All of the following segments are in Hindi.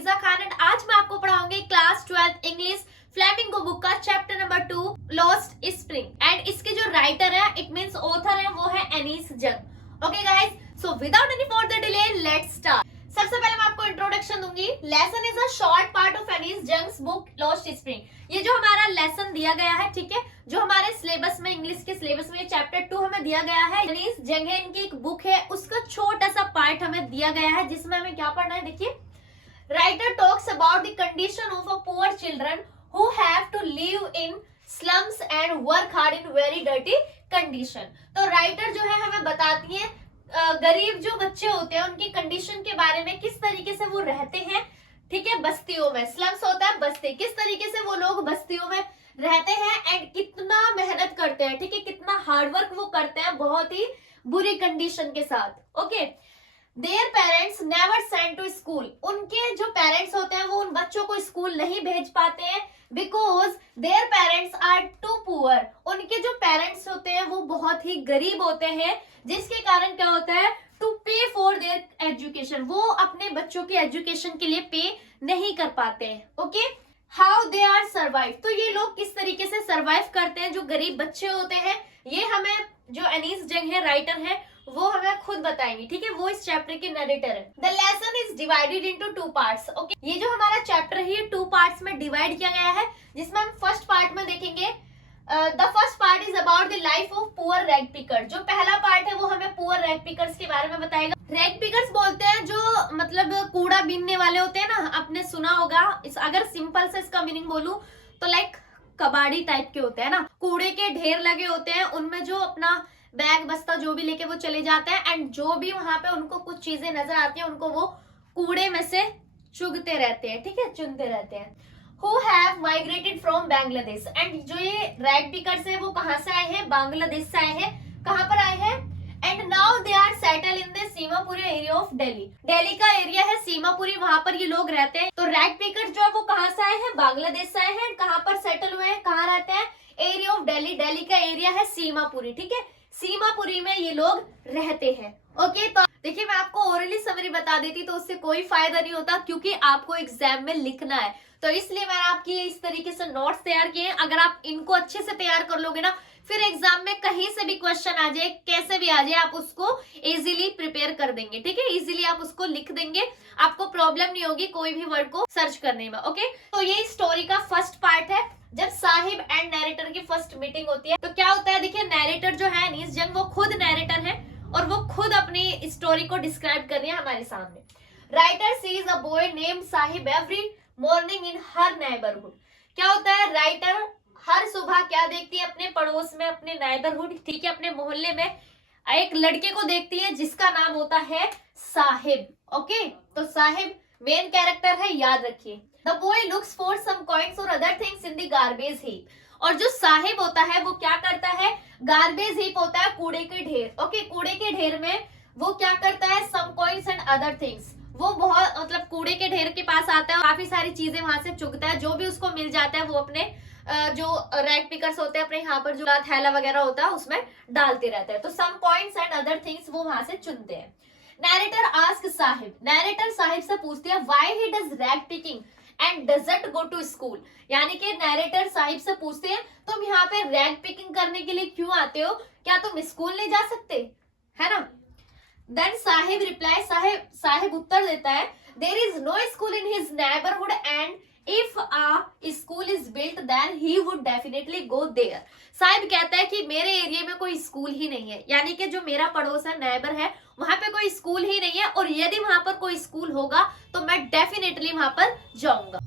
फिजा खान एंड आज मैं आपको पढ़ाऊंगी क्लास 12 इंग्लिश फ्लेमिंगो बुक का chapter number 2 lost spring and इसके जो राइटर है इट मींस ऑथर है वो है Anees Jung. Okay guys, so without any further delay let's start. सबसे पहले मैं आपको इंट्रोडक्शन दूंगी। Lesson is a short part of Anees Jung's book lost spring. ये जो हमारा लेसन दिया गया है, ठीक है, जो हमारे सिलेबस में इंग्लिश के सिलेबस में चैप्टर 2 हमें दिया गया है। एनीस जंग है, इनकी एक बुक है, उसका छोटा सा पार्ट हमें दिया गया है जिसमें हमें क्या पढ़ना है। देखिए, writer talks about the condition of a poor children who have to live in slums and work hard in very dirty condition। तो राइटर जो है हमें बताती है गरीब जो बच्चे होते हैं उनकी कंडीशन के बारे में, किस तरीके से वो रहते हैं, ठीक है, बस्तियों में। स्लम्स होता है बस्ती, किस तरीके से वो लोग बस्तियों में रहते हैं एंड कितना मेहनत करते हैं, ठीक है, कितना हार्डवर्क वो करते हैं बहुत ही बुरी कंडीशन के साथ। Okay, their parents never send to school. उनके जो पेरेंट्स होते हैं वो उन बच्चों को स्कूल नहीं भेज पाते हैं because their parents are too poor. उनके जो पेरेंट्स होते हैं वो बहुत ही गरीब होते हैं, जिसके कारण क्या होता है, टू पे फॉर देयर एजुकेशन, वो अपने बच्चों की एजुकेशन के लिए पे नहीं कर पाते हैं। Okay, how they are survive. तो ये लोग किस तरीके से सर्वाइव करते हैं, जो गरीब बच्चे होते हैं, ये हमें जो एनीस जंग है राइटर है वो हमें खुद बताएंगे, ठीक है, वो इस चैप्टर के नरेटर है। The lesson is divided into 2 parts. Okay, ये जो हमारा चैप्टर है ये 2 पार्ट्स में डिवाइड किया गया है, जिसमें हम फर्स्ट पार्ट में देखेंगे the first part is about the life of poor rag picker. जो पहला पार्ट है वो हमें पुअर रैग पिकर्स के बारे में बताएगा। रैग पिकर्स बोलते हैं जो मतलब कूड़ा बीनने वाले होते हैं ना, आपने सुना होगा। अगर सिंपल से इसका मीनिंग बोलूं तो लाइक कबाड़ी टाइप के होते हैं ना, कूड़े के ढेर लगे होते हैं, उनमें जो अपना बैग बस्ता जो भी लेके वो चले जाते हैं एंड जो भी वहां पे उनको कुछ चीजें नजर आती हैं उनको वो कूड़े में से चुगते रहते हैं, ठीक है, चुनते रहते हैं। Who have migrated from Bangladesh. And जो ये रैग पिकर्स है वो कहाँ से आए हैं, बांग्लादेश से आए हैं। कहाँ पर आए हैं, and now they are settle in the Seemapuri area of Delhi. Delhi का एरिया है सीमापुरी, वहां पर ये लोग रहते हैं। तो रैग पिकर जो है वो कहाँ से आए हैं, बांग्लादेश से आए हैं। कहाँ पर सेटल हुए हैं, कहाँ रहते हैं, एरिया ऑफ दिल्ली। दिल्ली का एरिया है सीमापुरी, ठीक है, सीमापुरी में ये लोग रहते हैं। ओके, तो देखिए मैं आपको ओरली समरी बता देती तो उससे कोई फायदा नहीं होता, क्योंकि आपको एग्जाम में लिखना है, तो इसलिए मैंने आपकी इस तरीके से नोट्स तैयार किए हैं। अगर आप इनको अच्छे से तैयार कर लोगे ना, फिर एग्जाम में कहीं से भी क्वेश्चन आ जाए, कैसे भी आ जाए, आप उसको इजीली प्रिपेयर कर देंगे, ठीक है, इजीली आप उसको लिख देंगे, आपको प्रॉब्लम नहीं होगी कोई भी वर्ड को सर्च करने में। ओके, तो ये स्टोरी का फर्स्ट पार्ट है, जब साहिब एंड नैरेटर की फर्स्ट मीटिंग होती है। तो क्या होता है, देखिए, नैरेटर जो है एनीस जंग वो खुद नैरेटर है और वो खुद अपनी स्टोरी को डिस्क्राइब कर रही है हमारे सामने। Writer sees a boy named Sahib every morning in her neighbourhood. क्या होता है, राइटर हर सुबह क्या देखती है, अपने पड़ोस में, अपने नेबरहुड, ठीक है, अपने मोहल्ले में एक लड़के को देखती है जिसका नाम होता है साहिब। ओके, तो साहिब मेन कैरेक्टर है, याद रखिए। The boy looks for some coins और other things in the garbage heap. और जो साहिब होता है वो क्या करता है, गार्बेज हीप होता है कूड़े के ढेर। ओके, कूड़े के ढेर में वो क्या करता है, some coins and other things, वो बहुत मतलब कूड़े के ढेर के पास आता है, काफी सारी चीजें वहां से चुगता है, जो भी उसको मिल जाता है वो अपने जो रैग पिकर्स होते हैं अपने यहाँ पर जो थैला वगैरह होता है उसमें डालते रहते हैं। तो some coins and other things वो वहां से चुनते हैं। Narrator ask Saheb, narrator Saheb से पूछती है why he does rag picking and doesn't go to school. यानी कि नैरेटर साहिब से पूछते हैं तुम यहाँ पे रैग पिकिंग करने के लिए क्यों आते हो, क्या तुम स्कूल नहीं जा सकते, है ना। देन साहिब रिप्लाई, साहिब उत्तर देता है there is no school in his neighbourhood and if a school is built then he would definitely go there। Sahib कहता है कि मेरे एरिया में कोई स्कूल ही नहीं है, यानी कि जो मेरा पड़ोस है, नेबर है, वहां पे कोई स्कूल ही नहीं है, और यदि वहां पर कोई स्कूल होगा तो मैं डेफिनेटली वहां पर जाऊंगा।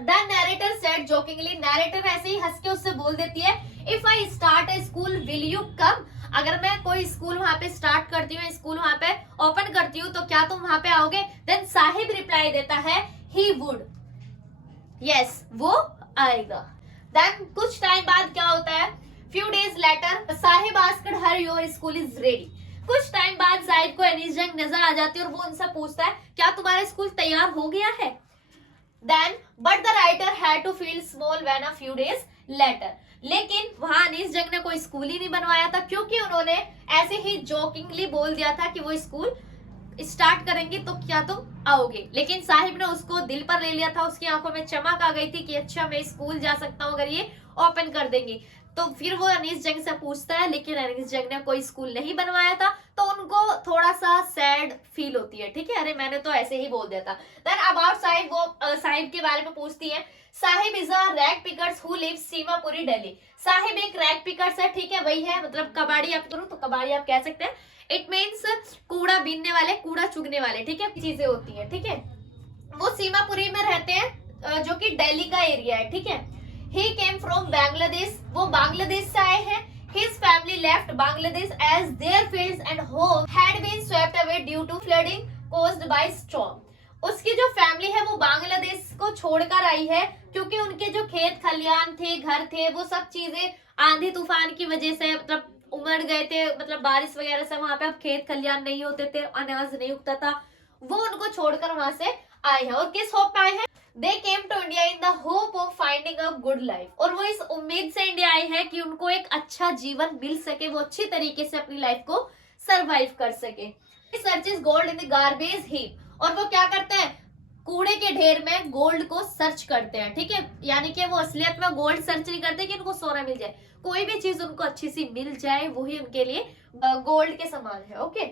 The narrator said jokingly, narrator ऐसे ही हंस के उससे बोल देती है if I start a school will you come। अगर मैं कोई स्कूल वहां पे स्टार्ट करती हूँ, स्कूल वहां पे ओपन करती हूँ, तो क्या तुम वहां पे आओगे। देन साहिब रिप्लाई देता है he would, यस, वो आएगा। देन कुछ टाइम बाद क्या होता है, few days letter Sahib asked her your school is ready. कुछ टाइम बाद साहिब को एनीस जंग नजर आ जाती है और वो उनसे पूछता है क्या तुम्हारा स्कूल तैयार हो गया है। Then but the writer had to feel small when a few days later. लेकिन वहां एनीस जंग ने कोई स्कूल ही नहीं बनवाया था, क्योंकि उन्होंने ऐसे ही जोकिंगली बोल दिया था कि वो स्कूल स्टार्ट करेंगी तो क्या तुम आओगे? लेकिन साहिब ने उसको दिल पर ले लिया था, उसकी आंखों में चमक आ गई थी कि अच्छा मैं स्कूल जा सकता हूँ अगर ये ओपन कर देंगी। तो फिर वो अनीस जंग से पूछता है, लेकिन अनीस जंग ने कोई स्कूल नहीं बनवाया था, तो उनको थोड़ा सा सैड फील होती है, ठीक है, अरे मैंने तो ऐसे ही बोल दिया था। देन अबाउट साहिब, वो साहिब के बारे में पूछती है। Saheb is a rag pickers who lives Seemapuri Delhi. Saheb एक रैग पिकर्स है, ठीक है, वही है, मतलब कबाड़ी आप करो तो कबाड़ी आप कह सकते हैं। इट मीन्स कूड़ा बीनने वाले, कूड़ा चुगने वाले, ठीक है, चीजें होती है, ठीक है। वो सीमापुरी में रहते हैं, जो कि दिल्ली का एरिया है, ठीक है। He came from Bangladesh, वो बांग्लादेश से आए हैं। His family left Bangladesh as their fields and homes had been swept away due to flooding caused by storm. उसकी जो फैमिली है वो बांग्लादेश को छोड़कर आई है क्योंकि उनके जो खेत खलियान थे, घर थे, वो सब चीजें आंधी तूफान की वजह से मतलब उमड़ गए थे, मतलब बारिश वगैरह से वहां पे अब खेत खलियान नहीं होते थे, अनाज नहीं उगता था, वो उनको छोड़कर वहां से आए हैं। और किस होप में आए हैं? They came to India in the hope of finding a good life. और वो इस उम्मीद से इंडिया आए हैं कि उनको एक अच्छा जीवन मिल सके, वो अच्छी तरीके से अपनी लाइफ को सरवाइव कर सके। Searches gold in the garbage heap, और वो क्या करते हैं? कूड़े के ढेर में गोल्ड को सर्च करते हैं, ठीक है, यानी कि वो असलियत में गोल्ड सर्च नहीं करते कि उनको सोना मिल जाए, कोई भी चीज उनको अच्छी सी मिल जाए वही उनके लिए गोल्ड के समान है। Okay,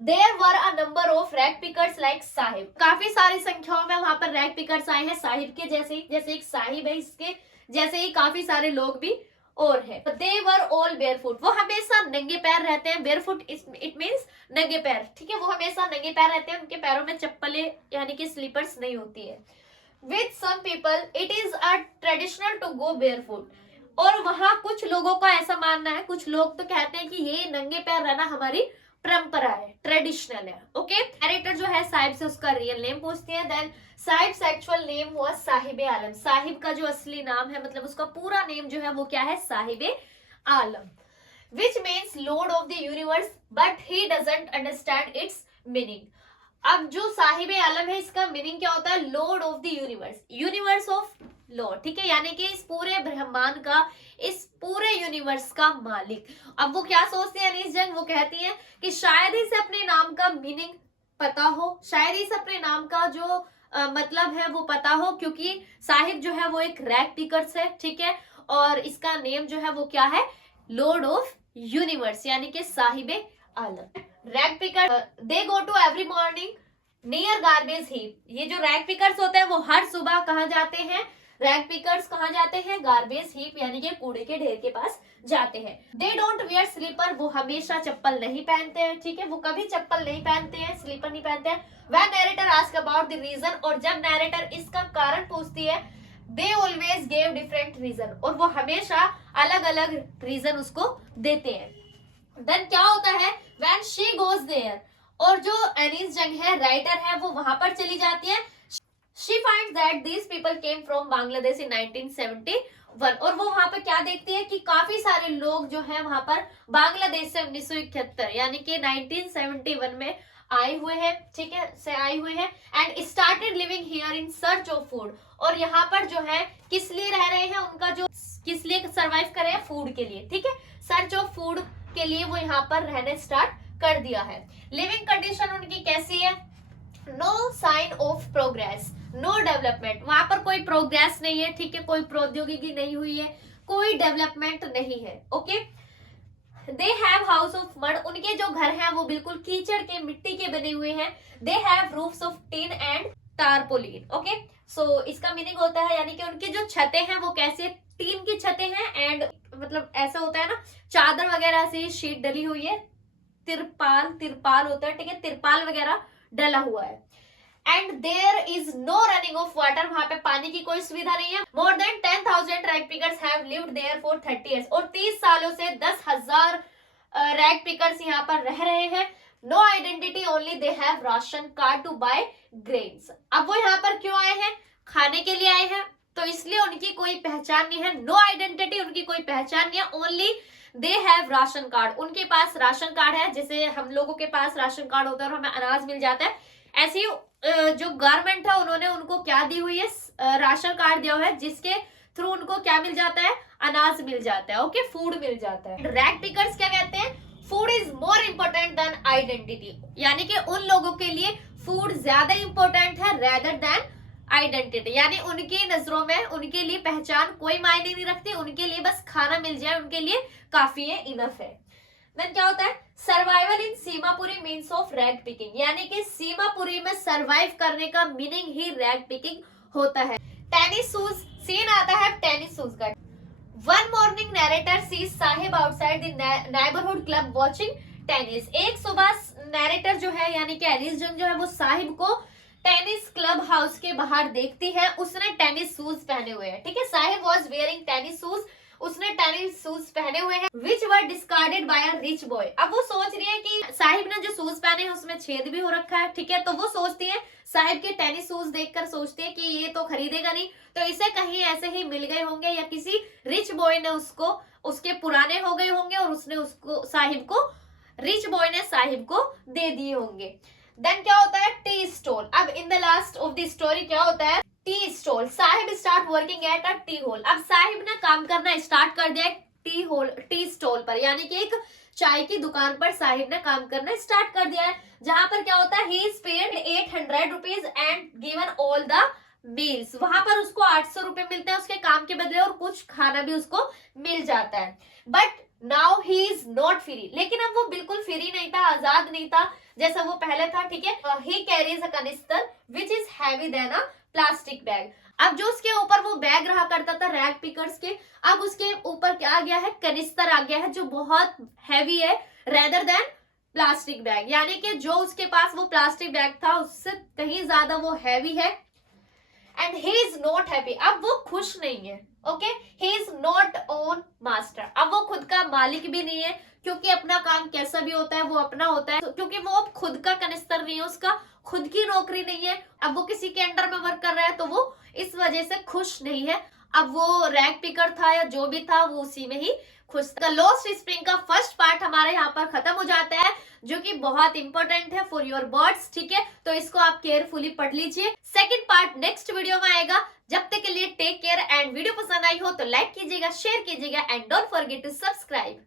There were a number of rag pickers like Sahib, काफी सारी संख्याओं में वहां पर रैग पिकर्स आए हैं साहिब के जैसे ही, जैसे एक साहिब है इसके जैसे ही काफी सारे लोग भी और है। They were all barefoot, वो हमेशा नंगे पैर रहते हैं। barefoot it means नंगे पैर, ठीक है, वो हमेशा नंगे पैर रहते हैं, उनके पैरों में चप्पलें यानी कि स्लीपर्स नहीं होती है। With some people it is a traditional to go barefoot, और वहां कुछ लोगों का ऐसा मानना है, कुछ लोग तो कहते हैं कि ये नंगे पैर रहना हमारी परंपरा है, ट्रेडिशनल है। ओके, कैरेक्टर जो है साहिब से उसका रियल नेम पूछती है। देन साहिब एक्चुअल नेम हुआ साहिब आलम, साहिब का जो असली नाम है मतलब उसका पूरा नेम जो है वो क्या है? Saheb Alam, which means lord of the universe, but he doesn't understand its meaning. अब जो साहिब आलम है इसका मीनिंग क्या होता है? Lord of the universe, universe of Lord, ठीक है, यानी कि इस पूरे ब्रह्मांड का, इस पूरे यूनिवर्स का मालिक। अब वो क्या सोचती है अनीस जंग? वो कहती है कि शायद इसे अपने नाम का मीनिंग पता हो, शायद इसे अपने नाम का जो मतलब है वो पता हो, क्योंकि साहिब जो है वो एक रैग पिकर्स है, ठीक है, और इसका नेम जो है वो क्या है? लॉर्ड ऑफ यूनिवर्स, यानी कि Saheb Alam. Rag picker they go to every morning near garbage heap, ये जो रैग पिकर्स होते हैं वो हर सुबह कहाँ जाते हैं? रैग पिकर्स कहाँ जाते हैं? गार्बेज हीप यानी कि कूड़े के ढेर के पास जाते हैं। दे डोंट वेयर स्लीपर, वो हमेशा चप्पल नहीं पहनते हैं, ठीक है, वो कभी चप्पल नहीं पहनते हैं, स्लीपर नहीं पहनते हैं। When narrator ask about the reason, और जब नैरेटर इसका कारण पूछती है, they always give different reason, और वो हमेशा अलग अलग रीजन उसको देते हैं। देन क्या होता है? व्हेन शी गोज देयर, और जो अनीस जंग है राइटर है वो वहां पर चली जाती है। She finds that these people came from Bangladesh in 1971, और वो वहां पर क्या देखती है कि काफी सारे लोग जो है वहां पर बांग्लादेश से 1971 यानी कि 1971 में आए हुए हैं, ठीक है, से आए हुए हैं, and started living here in search of food, और यहाँ पर जो है किस लिए रह रहे हैं? उनका जो किस लिए सर्वाइव कर रहे हैं? फूड के लिए, ठीक है, सर्च ऑफ फूड के लिए वो यहाँ पर रहने स्टार्ट कर दिया है। लिविंग कंडीशन उनकी कैसी है? No sign of progress, no development, वहां पर कोई प्रोग्रेस नहीं है, ठीक है, कोई प्रौद्योगिकी नहीं हुई है, कोई डेवलपमेंट नहीं है। Okay, they have house of mud, उनके जो घर हैं वो बिल्कुल कीचड़ के, मिट्टी के बने हुए हैं। They have roofs of tin and tarpaulin. Okay, so इसका मीनिंग होता है यानी कि उनकी जो छतें हैं वो कैसे? टीन की छतें हैं, एंड मतलब ऐसा होता है ना, चादर वगैरह से शीट डली हुई है, तिरपाल होता है, ठीक है, तिरपाल वगैरह डला हुआ है। And there is no running of water, वहां पे पानी की कोई सुविधा नहीं है। More than 10,000 rag pickers have lived there for 30 years, और 30 सालों से 10,000 रैग पिकर्स यहाँ पर रह रहे हैं। No identity, only they have ration card to buy grains. अब वो यहाँ पर क्यों आए हैं? खाने के लिए आए हैं, तो इसलिए उनकी कोई पहचान नहीं है। नो आइडेंटिटी, उनकी कोई पहचान नहीं है। Only they have ration card, उनके पास राशन कार्ड है, जैसे हम लोगों के पास राशन कार्ड होता है और हमें अनाज मिल जाता है, ऐसे ही जो गवर्नमेंट है उन्होंने उनको क्या दी हुई है? राशन कार्ड दिया हुआ है, जिसके थ्रू उनको क्या मिल जाता है? अनाज मिल जाता है। ओके, फूड मिल जाता है। रैग पिकर्स क्या कहते हैं? Food is more important than identity, यानी कि उन लोगों के लिए फूड ज्यादा इंपॉर्टेंट है रेदर देन आइडेंटिटी, यानी उनकी नजरों में उनके लिए पहचान कोई मायने नहीं रखती, उनके लिए बस खाना मिल जाए उनके लिए काफी है, इनफ है। देन क्या होता है, survival in Seemapuri means of rag picking, यानी कि सीमापुरी में सरवाइव करने का मीनिंग ही रैग पिकिंग होता है। टेनिस शूज, सीन आता है टेनिस शूज का। One morning narrator sees Saheb outside the neighbourhood club watching tennis. एक सुबह नैरेटर जो है यानी कि एनिस जंग जो है वो साहिब को टेनिस क्लब हाउस के बाहर देखती है, उसने टेनिस शूज पहने हुए हैं, ठीक है। Saheb was wearing tennis shoes, उसने टेनिस शूज पहने हुए हैं which were discarded by a rich boy. अब वो सोच रही है कि साहिब ने जो शूज पहने हैं उसमें छेद भी हो रखा है, ठीक है। तो वो सोचती है, साहिब के टेनिस शूज देखकर सोचती है कि ये तो खरीदेगा नहीं, तो इसे कहीं ऐसे ही मिल गए होंगे या किसी रिच बॉय ने उसको, उसके पुराने हो गए होंगे और उसने उसको साहिब को, रिच बॉय ने साहिब को दे दिए होंगे। देन क्या होता है, टी स्टॉल। अब in the last of the story क्या होता है, tea stall. Saheb start working at a tea hole. अब साहिब ने काम करना स्टार्ट कर दिया टी होल, टी स्टॉल पर, यानी कि एक चाय की दुकान पर साहिब ने काम करना स्टार्ट कर दिया है, जहां पर क्या होता है, he is paid 800 rupees and given all the meals. वहां पर उसको 800 रुपए मिलते हैं उसके काम के बदले और कुछ खाना भी उसको मिल जाता है। But now he is not free, लेकिन अब वो बिल्कुल फ्री नहीं था, आजाद नहीं था जैसा वो पहले था, ठीक है। He carries a canister which is heavy than a plastic bag. अब जो उसके ऊपर वो बैग रहा करता था रैग पिकर्स के, अब उसके ऊपर क्या आ गया है, कनिस्तर आ गया है जो बहुत हैवी है रेदर देन प्लास्टिक बैग, यानी कि जो उसके पास वो प्लास्टिक बैग था उससे कहीं ज्यादा वो हैवी है। And he is not happy, अब वो खुश नहीं है, okay. He is not own master, अब वो खुद का मालिक भी नहीं है, क्योंकि अपना काम कैसा भी होता है वो अपना होता है, क्योंकि वो अब खुद का कनिस्तर नहीं है, उसका खुद की नौकरी नहीं है, अब वो किसी के अंडर में वर्क कर रहा है, तो वो इस वजह से खुश नहीं है। अब वो रैग पिकर था या जो भी था वो उसी में ही खुश था। लॉस्ट स्प्रिंग का फर्स्ट पार्ट हमारे यहाँ पर खत्म हो जाता है, जो कि बहुत इंपॉर्टेंट है फॉर योर बर्ड्स, ठीक है। तो इसको आप केयरफुली पढ़ लीजिए। सेकंड पार्ट नेक्स्ट वीडियो में आएगा। जब तक के लिए टेक केयर एंड वीडियो पसंद आई हो तो लाइक कीजिएगा, शेयर कीजिएगा and don't forget to subscribe.